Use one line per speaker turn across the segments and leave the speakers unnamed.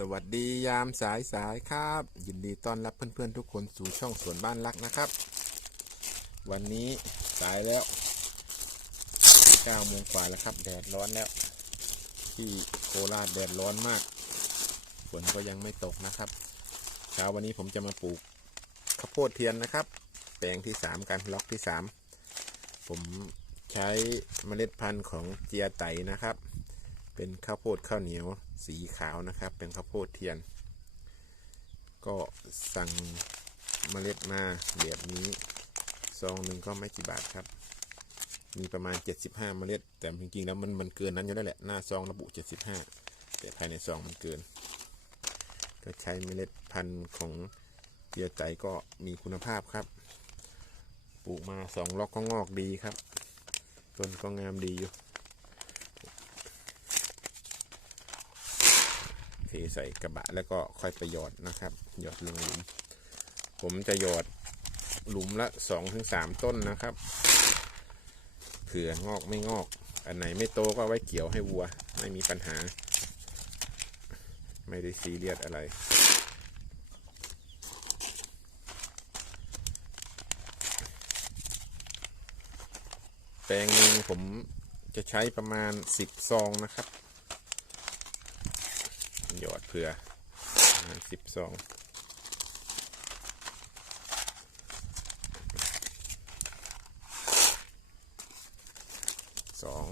สวัสดียามสายสายครับ ยินดีต้อนรับเพื่อนๆทุกคนสู่ช่องสวนบ้านรักนะครับ วันนี้สายแล้ว9โมงกว่าแล้วครับ แดดร้อนแล้ว ที่โคราชแดดร้อนมากฝนก็ยังไม่ตกนะครับเช้าวันนี้ผมจะมาปลูกข้าวโพดเทียนนะครับ แปลงที่ 3กันล็อกที่ 3 ผมใช้เมล็ดพันธุ์ของเจียไตนะครับ เป็นข้าวโพดข้าวเหนียว สีขาวนะครับ เป็นข้าวโพดเทียน ก็สั่งเมล็ดมาแบบนี้ซองหนึ่งก็ไม่กี่บาทครับ มีประมาณ 75 เมล็ด แต่จริงๆแล้วมันมันเกินนั้นอยู่แล้วแหละ หน้าซองระบุ 75 แต่ภายในซองมันเกิน ก็ใช้เมล็ดพันธุ์ของเจียไตก็มีคุณภาพครับ ปลูกมาสองล็อกก็งอกดีครับ ต้นก็งามดีอยู่ เท ใส่กระบะแล้วก็ค่อยไปหยอดนะครับ หยอดลงหลุม ผมจะหยอดหลุมละสองถึงสามต้นนะครับเผื่องอกไม่งอก อันไหนไม่โตก็ไว้เกี่ยวให้วัว ไม่มีปัญหา ไม่ได้ซีเรียสอะไรแปลงหนึ่งผมจะใช้ประมาณสิบซองนะครับ หยอดเผื่อสิบสองสอง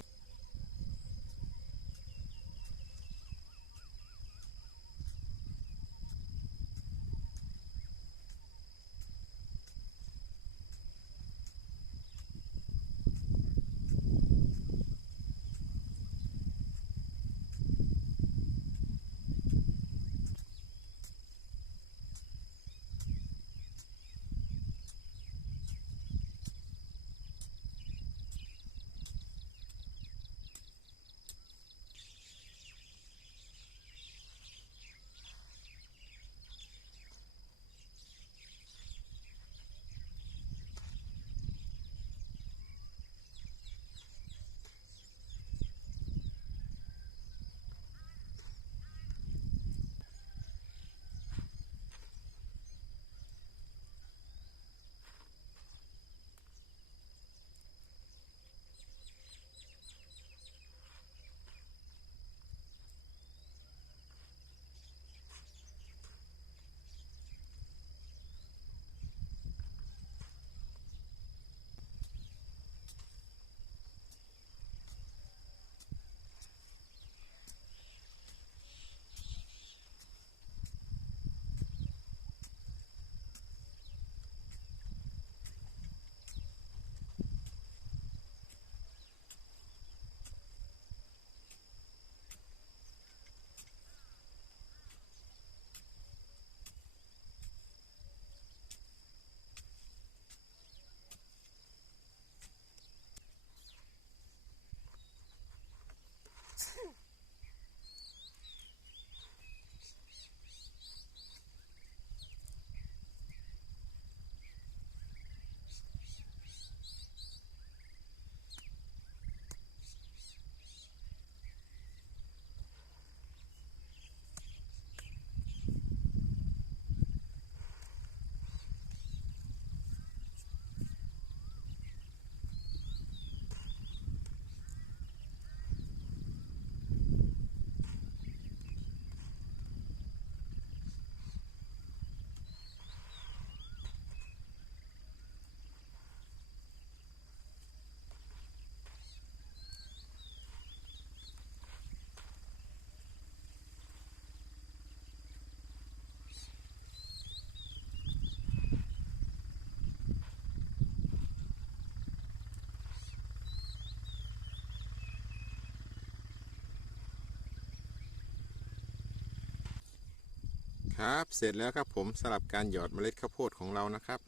ครับเสร็จแล้วครับผมสำหรับการหยอดเมล็ดข้าวโพดของเรานะครับ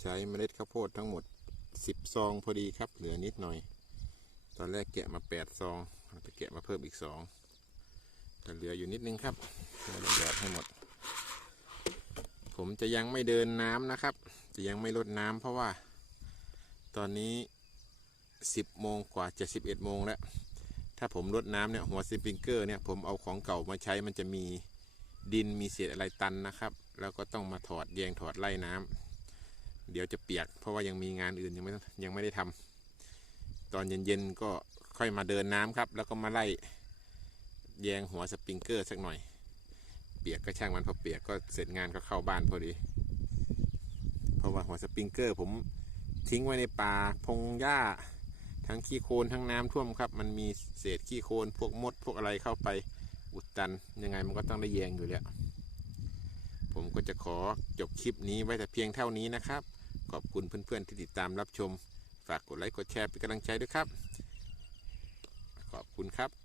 ใช้เมล็ดข้าวโพดทั้งหมด 10 ซองพอดีครับ เหลือนิดหน่อย ตอนแรกแกะมา 8 ซองไปแกะมาเพิ่มอีก 2 แต่เหลืออยู่นิดนึงครับเราจะหยอดให้หมด ผมจะยังไม่เดินน้ำนะครับ จะยังไม่ลดน้ำเพราะว่า ตอนนี้ 10โมงกว่าจะ 11โมงแล้ว ถ้าผมรดน้ำเนี่ยหัวสปริงเกอร์เนี่ยผมเอาของเก่ามาใช้มันจะมีดินมีเศษอะไรตันนะครับ แล้วก็ต้องมาถอดแยงถอดไล่น้ำเดี๋ยวจะเปียก เพราะว่ายังมีงานอื่นยังไม่ยังไม่ได้ทำตอนเย็นๆก็ค่อยมาเดินน้ำครับ แล้วก็มาไล่แยงหัวสปริงเกอร์สักหน่อย เปียกก็ช่างมันพอเปียกก็เสร็จงานก็เข้าบ้านพอดี เพราะว่าหัวสปริงเกอร์ ผมทิ้งไว้ในป่าพงหญ้า ทั้งขี้โคลนทั้งน้ำท่วมครับ มันมีเศษขี้โคลนพวกมดพวกอะไรเข้าไปอุดตันยังไงมันก็ต้องได้แยงอยู่แล้ว ผมก็จะขอจบคลิปนี้ไว้แต่เพียงเท่านี้นะครับ ขอบคุณเพื่อนๆที่ติดตามรับชม ฝากกดไลค์กดแชร์เป็นกำลังใจด้วยครับ ขอบคุณครับ